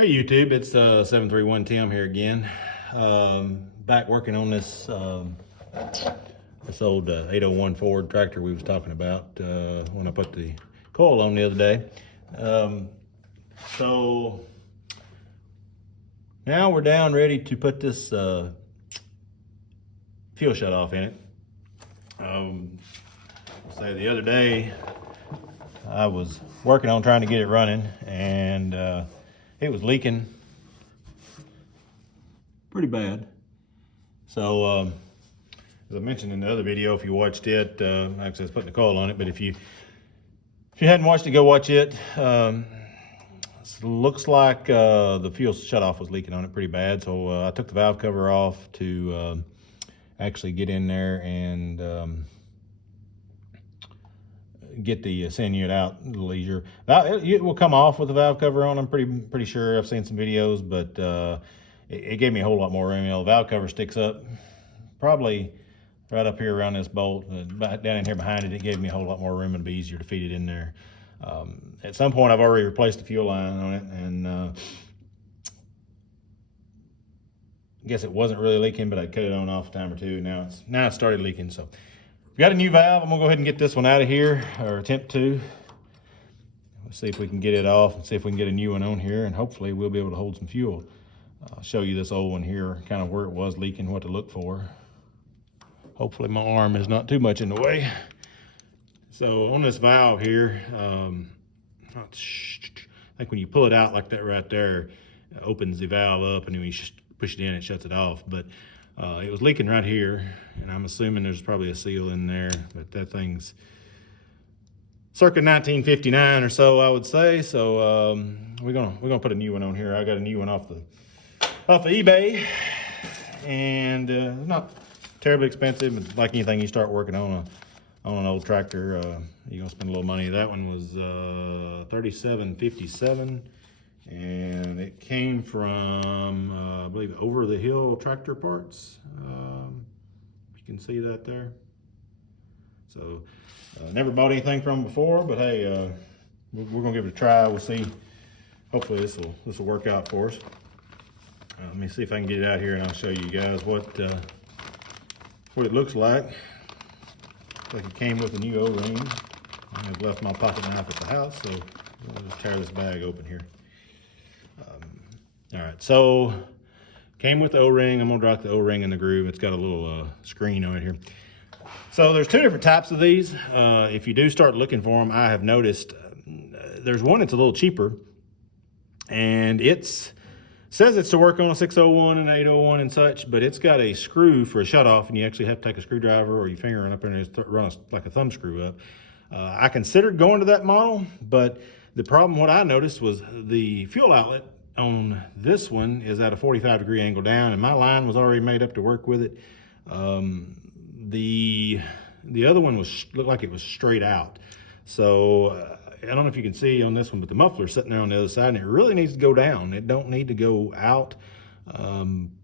Hey YouTube, it's 731 Tim here again. Back working on this this old 801 Ford tractor we was talking about when I put the coil on the other day. So now we're down ready to put this fuel shutoff in it. Say the other day I was working on trying to get it running, and it was leaking pretty bad. So as I mentioned in the other video, if you watched it, actually I was putting the coil on it, but if you hadn't watched it, go watch it. Looks like the fuel shutoff was leaking on it pretty bad, so I took the valve cover off to actually get in there and get the send unit out a little easier. It will come off with the valve cover on. I'm pretty sure. I've seen some videos, but it gave me a whole lot more room. You know, the valve cover sticks up probably right up here around this bolt, down in here behind it. It gave me a whole lot more room. It'd be easier to feed it in there. At some point, I've already replaced the fuel line on it, and I guess it wasn't really leaking, but I cut it on off a time or two. Now it's started leaking. So we got a new valve. I'm gonna go ahead and get this one out of here, or attempt to. Let's see if we can get it off and see if we can get a new one on here, and hopefully we'll be able to hold some fuel. I'll show you this old one here, kind of where it was leaking, what to look for. Hopefully my arm is not too much in the way. So on this valve here, I think when you pull it out like that right there, it opens the valve up, and then when you push it in, it shuts it off. But it was leaking right here, and I'm assuming there's probably a seal in there, but that thing's circa 1959 or so, I would say. So we're gonna put a new one on here. I got a new one off of eBay, and not terribly expensive, but like anything you start working on an old tractor, you're gonna spend a little money. That one was $37.57. And it came from, I believe, Over the Hill Tractor Parts. You can see that there. So, never bought anything from them before, but hey, we're gonna give it a try. We'll see. Hopefully this will work out for us. Let me see if I can get it out here, and I'll show you guys what it looks like. Looks like it came with a new O-ring. I've left my pocket knife at the house, so I'll just tear this bag open here. All right, so came with the O-ring. I'm gonna drop the O-ring in the groove. It's got a little screen on it here. So there's two different types of these. If you do start looking for them, I have noticed there's one that's a little cheaper, and says it's to work on a 601 and 801 and such, but it's got a screw for a shutoff, and you actually have to take a screwdriver or your finger up in there and run like a thumb screw up. I considered going to that model, but the problem, what I noticed, was the fuel outlet on this one is at a 45-degree angle down, and my line was already made up to work with it. The other one looked like it was straight out. So I don't know if you can see on this one, but the muffler's sitting there on the other side, and it really needs to go down. It don't need to go out.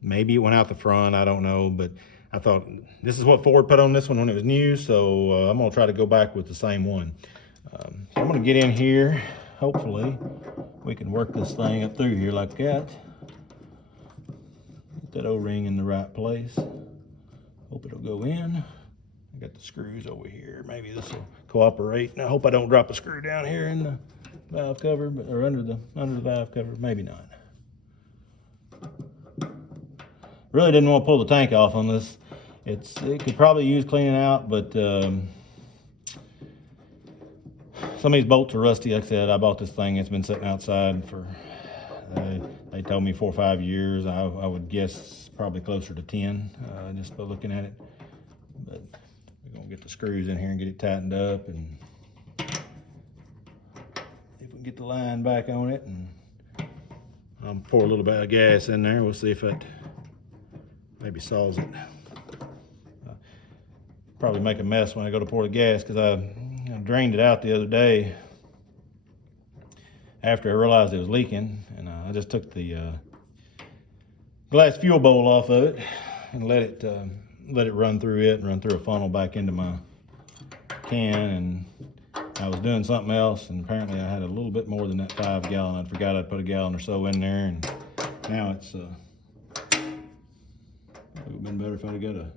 Maybe it went out the front, I don't know, but I thought this is what Ford put on this one when it was new, so I'm gonna try to go back with the same one. So I'm gonna get in here. Hopefully we can work this thing up through here like that. Get that O-ring in the right place. Hope it'll go in. I got the screws over here. Maybe this will cooperate. And I hope I don't drop a screw down here in the valve cover, or under the valve cover. Maybe not. Really didn't want to pull the tank off on this. It could probably use cleaning out, but some of these bolts are rusty. Like I said, I bought this thing. It's been sitting outside for, they told me 4 or 5 years. I would guess probably closer to 10, just by looking at it. But we're gonna get the screws in here and get it tightened up, and see if we can get the line back on it. And I'll pour a little bit of gas in there. We'll see if that maybe solves it. Probably make a mess when I go to pour the gas, because I drained it out the other day after I realized it was leaking, and I just took the glass fuel bowl off of it and let it run through it and run through a funnel back into my can, and I was doing something else, and apparently I had a little bit more than that 5 gallon. I forgot I'd put a gallon or so in there, and now it's it would have been better if I'd have got a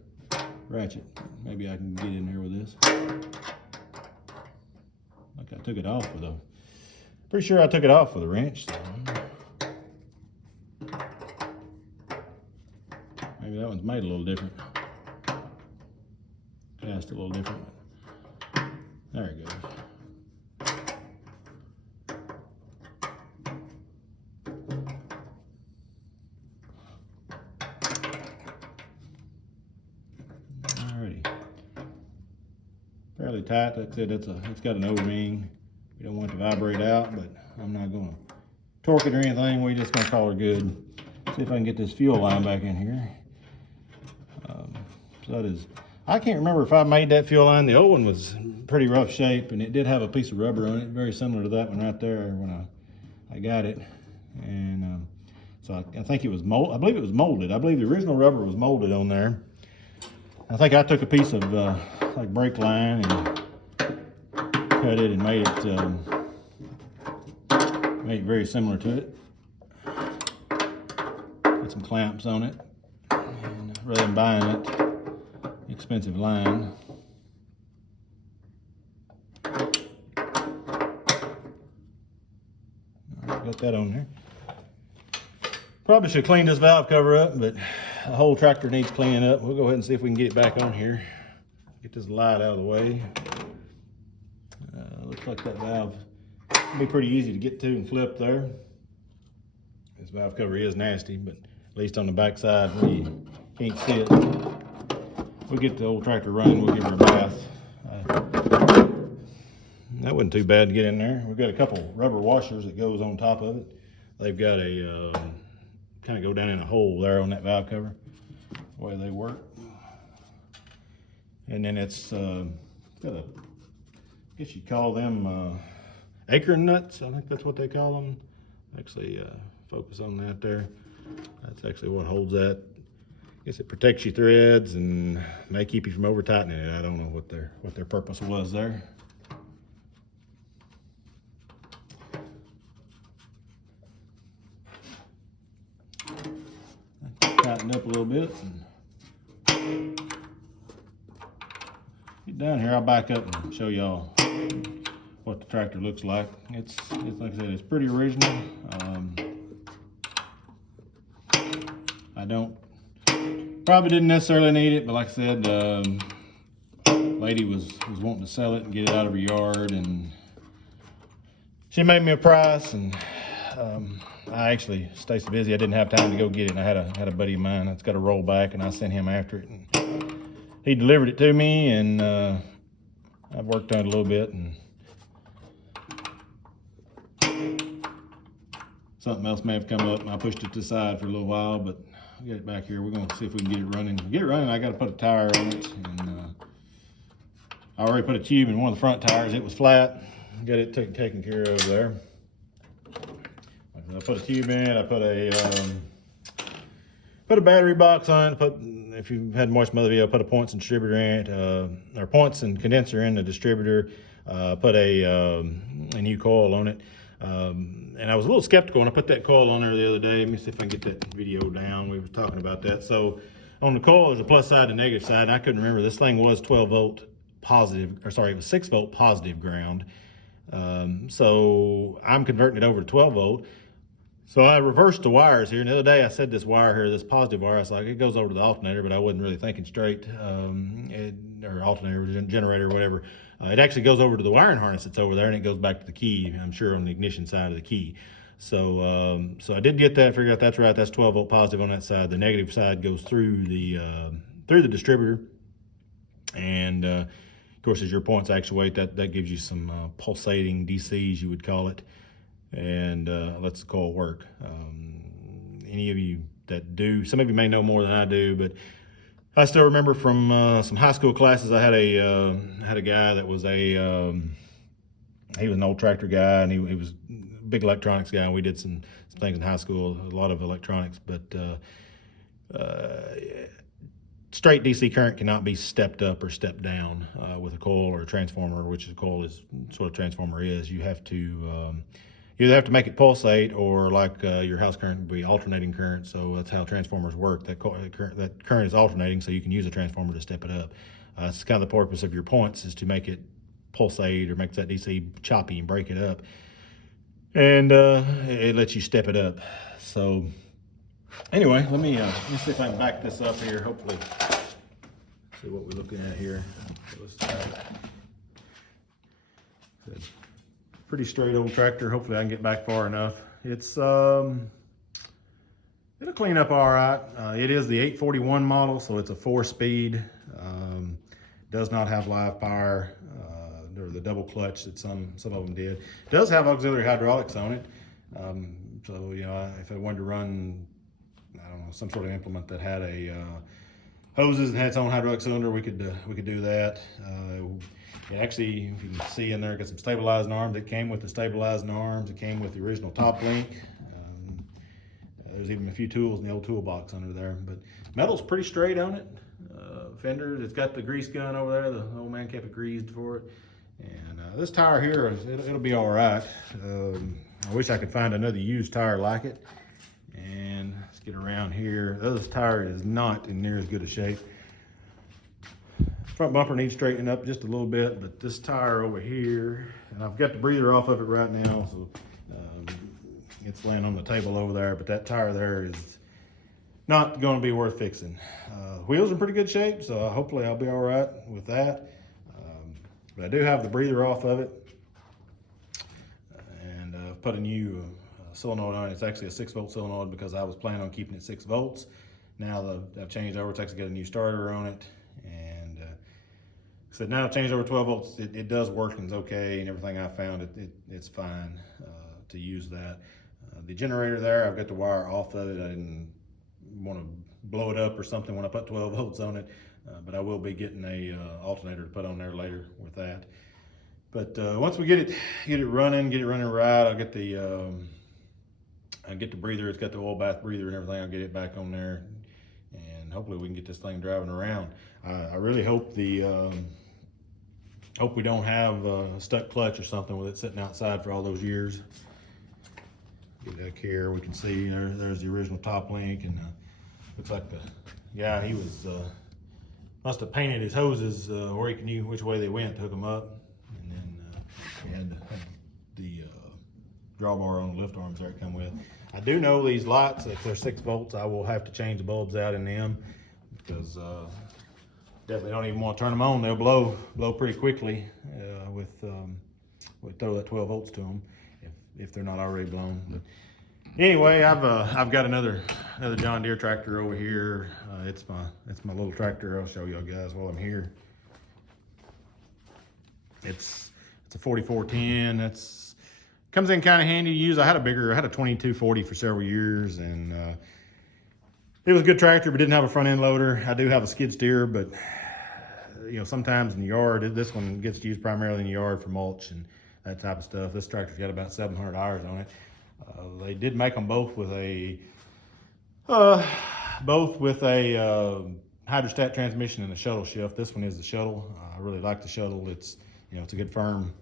ratchet. Maybe I can get in here with this. Like I took it off with a, pretty sure I took it off with a wrench. So maybe that one's made a little different. Cast a little different. There it goes. Alrighty. Fairly tight. Like I said, it's got an O-ring. We don't want it to vibrate out, but I'm not going to torque it or anything. We're just going to call her good. See if I can get this fuel line back in here. So that is, I can't remember if I made that fuel line. The old one was pretty rough shape, and it did have a piece of rubber on it, very similar to that one right there when I got it. And so I think it was I believe it was molded. I believe the original rubber was molded on there. I think I took a piece of like brake line and cut it and made it very similar to it. Put some clamps on it, and rather than buying that expensive line. Got that on there. Probably should clean this valve cover up, but the whole tractor needs cleaning up. We'll go ahead and see if we can get it back on here. Get this light out of the way. Looks like that valve will be pretty easy to get to and flip there. This valve cover is nasty, but at least on the back side we can't see it. We'll get the old tractor running, we'll give her a bath. That wasn't too bad to get in there. We've got a couple rubber washers that goes on top of it. They've got a, kind of go down in a hole there on that valve cover, the way they work. And then it's got a, I guess you'd call them acorn nuts. I think that's what they call them. Actually, focus on that there. That's actually what holds that. I guess it protects your threads and may keep you from over tightening it. I don't know what their purpose was there. Tighten up a little bit and get down here. I'll back up and show y'all what the tractor looks like. It's like I said, it's pretty original. Probably didn't necessarily need it, but like I said, lady was wanting to sell it and get it out of her yard, and she made me a price, and I actually stayed so busy I didn't have time to go get it. And I had a buddy of mine that's got a rollback, and I sent him after it, and he delivered it to me, and I've worked on it a little bit, and something else may have come up, and I pushed it to the side for a little while, but I'll get it back here. We're going to see if we can get it running. To get it running, I got to put a tire on it, and I already put a tube in one of the front tires. It was flat. Got it taken care of there. I put a tube in. I put a battery box on it. If you hadn't watched my other video, put a points and distributor in it, or points and condenser in the distributor. Put a new coil on it. And I was a little skeptical when I put that coil on there the other day. Let me see if I can get that video down. We were talking about that. So on the coil, there's a plus side and negative side. And I couldn't remember. This thing was 12 volt positive, or sorry, it was 6 volt positive ground. So I'm converting it over to 12 volt. So I reversed the wires here. And the other day I said this wire here, this positive wire, I was like, it goes over to the alternator, but I wasn't really thinking straight, or alternator, generator, whatever. It actually goes over to the wiring harness that's over there, and it goes back to the key, I'm sure, on the ignition side of the key. So so I did get that, figured out that's right. That's 12 volt positive on that side. The negative side goes through the distributor. And of course, as your points actuate, that gives you some pulsating DCs, you would call it, and lets the coil work. Any of you that do, some of you may know more than I do, but I still remember from some high school classes, I had a guy that was he was an old tractor guy, and he was a big electronics guy, and we did some things in high school, a lot of electronics, but straight DC current cannot be stepped up or stepped down with a coil or a transformer, which a coil is sort of transformer is. You have to you either have to make it pulsate, or like your house current would be alternating current. So that's how transformers work. That current is alternating, so you can use a transformer to step it up. It's kind of the purpose of your points, is to make it pulsate or make that DC choppy and break it up, and it lets you step it up. So anyway, let me see if I can back this up here. Hopefully, see what we're looking at here. Pretty straight old tractor. Hopefully I can get back far enough. It's it'll clean up all right. It is the 841 model, so it's a 4-speed. Does not have live power or the double clutch that some of them did. It does have auxiliary hydraulics on it. So you know, if I wanted to run, I don't know, some sort of implement that had a hoses and had its own hydraulic cylinder, we could do that. It actually, if you can see in there, got some stabilizing arms. It came with the stabilizing arms. It came with the original top link. There's even a few tools in the old toolbox under there, but metal's pretty straight on it. Fenders, it's got the grease gun over there. The old man kept it greased for it. And this tire here, it'll be all right. I wish I could find another used tire like it. And let's get around here. This tire is not in near as good a shape. Front bumper needs straightening up just a little bit, but this tire over here, and I've got the breather off of it right now, so it's laying on the table over there, but that tire there is not going to be worth fixing. Wheels are in pretty good shape, so hopefully I'll be all right with that. But I do have the breather off of it, and put a new solenoid on it. It's actually a 6-volt solenoid because I was planning on keeping it 6 volts. Now that I've changed over, it's actually got a new starter on it, and so now I've changed over 12 volts. It does work and it's okay, and everything I found, it's fine to use that. The generator there, I've got the wire off of it. I didn't want to blow it up or something when I put 12 volts on it, but I will be getting a alternator to put on there later with that. But once we get it running right, I'll get the breather. It's got the oil bath breather and everything. I'll get it back on there, and hopefully we can get this thing driving around. I really hope hope we don't have a stuck clutch or something with it sitting outside for all those years. Get back here, we can see there's the original top link, and looks like the guy, he was must have painted his hoses where he knew which way they went to hook them up, and then he had the drawbar on the lift arms there it come with. I do know these lights, if they're 6 volts, I will have to change the bulbs out in them, because definitely don't even want to turn them on. They'll blow pretty quickly with throw that 12 volts to them if they're not already blown. But anyway, I've got another John Deere tractor over here. It's my little tractor. I'll show y'all guys while I'm here. It's a 4410. That's comes in kind of handy to use. I had a 2240 for several years, and it was a good tractor, but didn't have a front end loader. I do have a skid steer, but you know, sometimes in the yard, this one gets used primarily in the yard for mulch and that type of stuff. This tractor's got about 700 hours on it. They did make them both with a hydrostat transmission and a shuttle shift. This one is the shuttle. I really like the shuttle. It's, you know, it's a good firm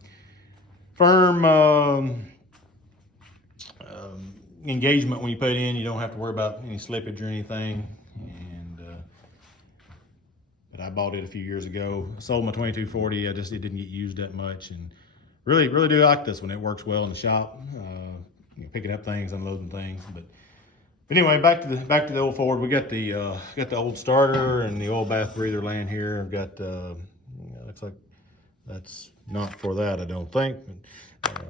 engagement when you put it in. You don't have to worry about any slippage or anything. And but I bought it a few years ago. Sold my 2240. It didn't get used that much, and really do like this one. It works well in the shop. You know, picking up things, unloading things. But anyway, back to the old Ford. We got the old starter and the oil bath breather laying here. I've got looks like that's not for that, I don't think. But,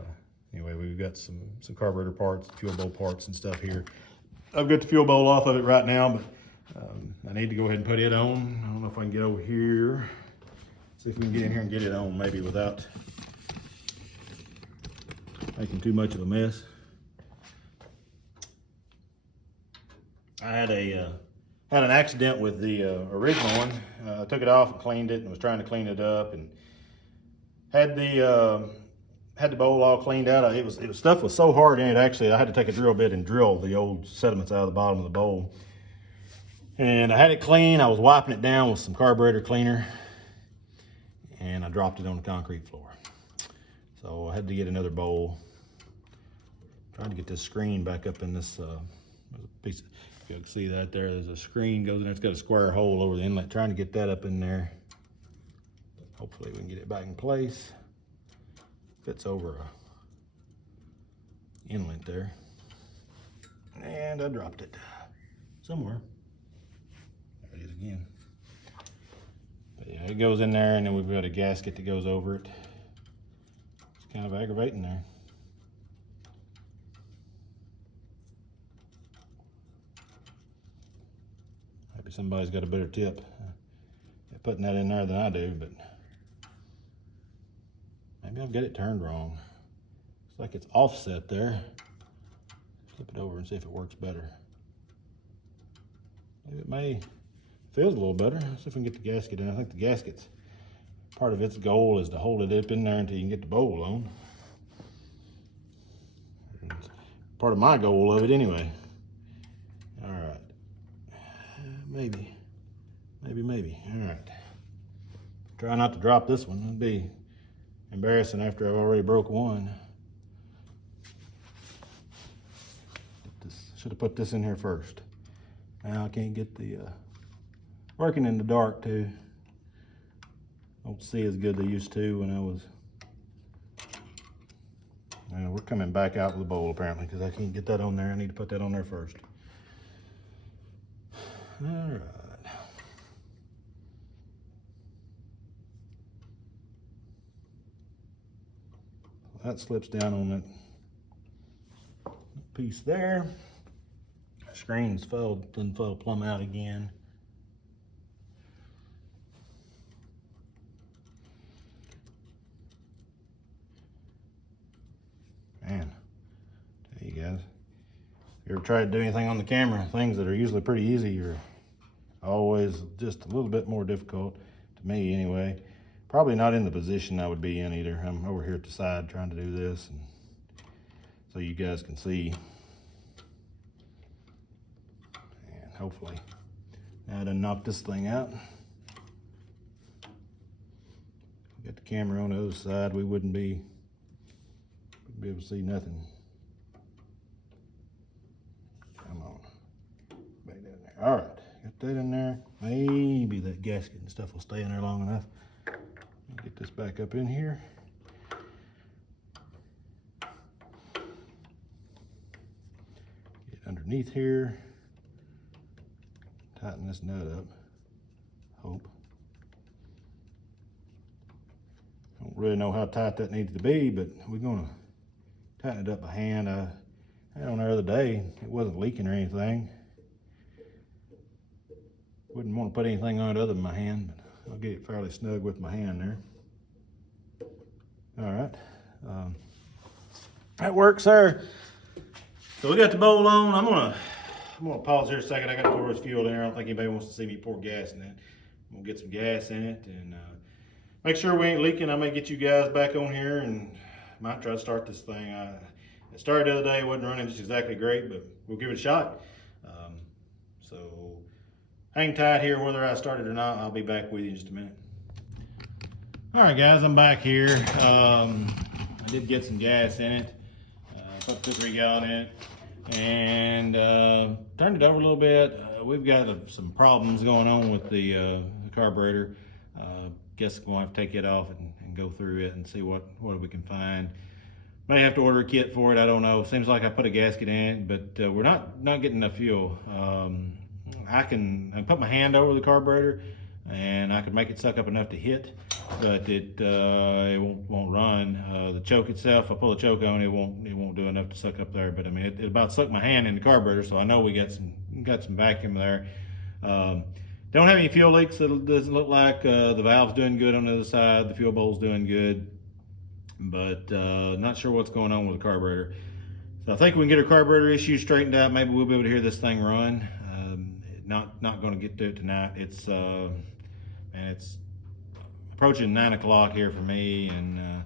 anyway, we've got some carburetor parts, fuel bowl parts and stuff here. I've got the fuel bowl off of it right now, but I need to go ahead and put it on. I don't know if I can get over here. See if we can get in here and get it on, maybe without making too much of a mess. I had an accident with the original one. I took it off and cleaned it and was trying to clean it up, and had the bowl all cleaned out. Stuff was so hard in it, actually, I had to take a drill bit and drill the old sediments out of the bottom of the bowl. And I had it clean. I was wiping it down with some carburetor cleaner, and I dropped it on the concrete floor. So I had to get another bowl. Trying to get this screen back up in this piece. You can see that there. There's a screen goes in there. It's got a square hole over the inlet. Trying to get that up in there. Hopefully we can get it back in place. Fits over a inlet there. And I dropped it somewhere. There it is again. But yeah, it goes in there, and then we've got a gasket that goes over it. It's kind of aggravating there. Maybe somebody's got a better tip at putting that in there than I do, but maybe I've got it turned wrong. Looks like it's offset there. Flip it over and see if it works better. Maybe it feels a little better. Let's see if we can get the gasket in. I think the gasket's part of its goal is to hold it up in there until you can get the bowl on. It's part of my goal of it anyway. All right. Maybe. All right. Try not to drop this one. It'd be embarrassing after I've already broke one. Should have put this in here first. Now I can't get the working in the dark too. Don't see as good as I used to when I was. We're coming back out with the bowl apparently because I can't get that on there. I need to put that on there first. All right. That slips down on that piece there. Screen's didn't fall plumb out again. Man, tell you guys, you ever tried to do anything on the camera? Things that are usually pretty easy are always just a little bit more difficult, to me anyway. Probably not in the position I would be in either. I'm over here at the side trying to do this, and so you guys can see. And hopefully, now I done knocked this thing out. Got the camera on the other side, we wouldn't be able to see nothing. Come on, back down there. All right, got that in there. Maybe that gasket and stuff will stay in there long enough. Get this back up in here. Get underneath here. Tighten this nut up. Hope. Don't really know how tight that needs to be, but we're gonna tighten it up by hand. I had it on there the other day. It wasn't leaking or anything. Wouldn't want to put anything on it other than my hand, but I'll get it fairly snug with my hand there. All right, that works there. So we got the bowl on. I'm gonna pause here a second. I got to pour this fuel in there. I don't think anybody wants to see me pour gas in it. I'm gonna get some gas in it and make sure we ain't leaking. I may get you guys back on here and might try to start this thing. It started the other day. It wasn't running just exactly great, but we'll give it a shot. So hang tight here, whether I start it or not. I'll be back with you in just a minute. All right, guys, I'm back here. I did get some gas in it. Put 2 or 3 gallon in it, and turned it over a little bit. We've got some problems going on with the carburetor. Guess we'll have to take it off and go through it and see what we can find. May have to order a kit for it. I don't know. Seems like I put a gasket in it, but we're not getting enough fuel. I can put my hand over the carburetor and I could make it suck up enough to hit, but it won't run. The choke itself, I pull the choke on, it won't do enough to suck up there. But I mean, it about sucked my hand in the carburetor, so I know we got some vacuum there. Don't have any fuel leaks. It doesn't look like the valve's doing good on the other side. The fuel bowl's doing good, but not sure what's going on with the carburetor. So I think we can get our carburetor issue straightened out. Maybe we'll be able to hear this thing run. Not going to get to it tonight. It's approaching 9 o'clock here for me, and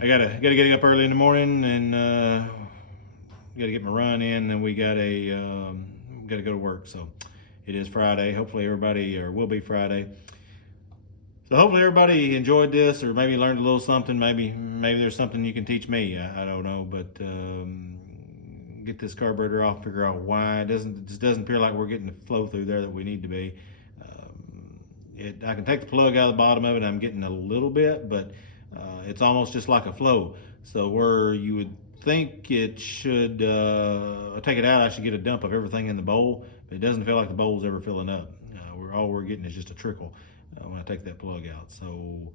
I gotta get up early in the morning and gotta get my run in. And we got got to go to work. So it is Friday. Hopefully everybody, or will be Friday. So hopefully everybody enjoyed this, or maybe learned a little something. Maybe there's something you can teach me. I don't know, but get this carburetor off, figure out why it just doesn't appear like we're getting the flow through there that we need to be. I can take the plug out of the bottom of it, and I'm getting a little bit, but it's almost just like a flow. So where you would think it should take it out, I should get a dump of everything in the bowl, but it doesn't feel like the bowl's ever filling up. All we're getting is just a trickle when I take that plug out. So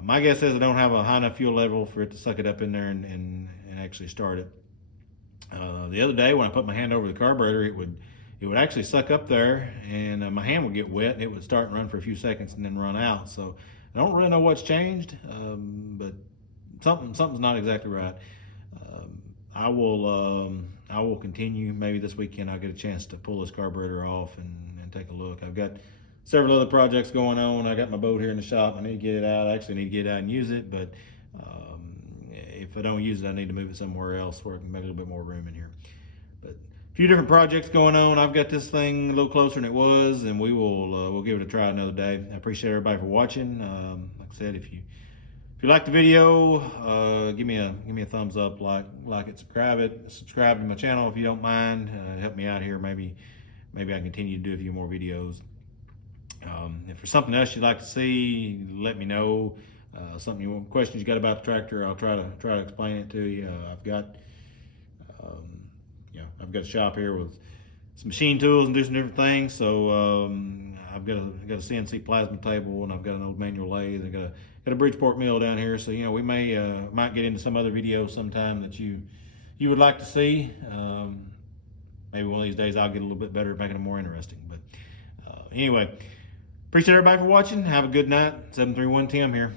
my guess is I don't have a high enough fuel level for it to suck it up in there and actually start it. The other day when I put my hand over the carburetor, it would actually suck up there, and my hand would get wet, and it would start and run for a few seconds and then run out. So I don't really know what's changed, but something's not exactly right. I will continue. Maybe this weekend I'll get a chance to pull this carburetor off and take a look. I've got several other projects going on. I got my boat here in the shop. I need to get it out. I actually need to get it out and use it, but if I don't use it, I need to move it somewhere else where I can make a little bit more room in here. But a few different projects going on. I've got this thing a little closer than it was, and we'll give it a try another day. I appreciate everybody for watching. Like I said, if you like the video, give me a thumbs up, like it, subscribe to my channel if you don't mind. Help me out here. Maybe I can continue to do a few more videos. If there's something else you'd like to see, let me know. Questions you got about the tractor, I'll try to explain it to you. I've got a shop here with some machine tools and do some different things. So I've got a CNC plasma table, and I've got an old manual lathe. I got a Bridgeport mill down here. So we might get into some other videos sometime that you would like to see. Maybe one of these days I'll get a little bit better at making them more interesting. But anyway, appreciate everybody for watching. Have a good night. 731 Tim here.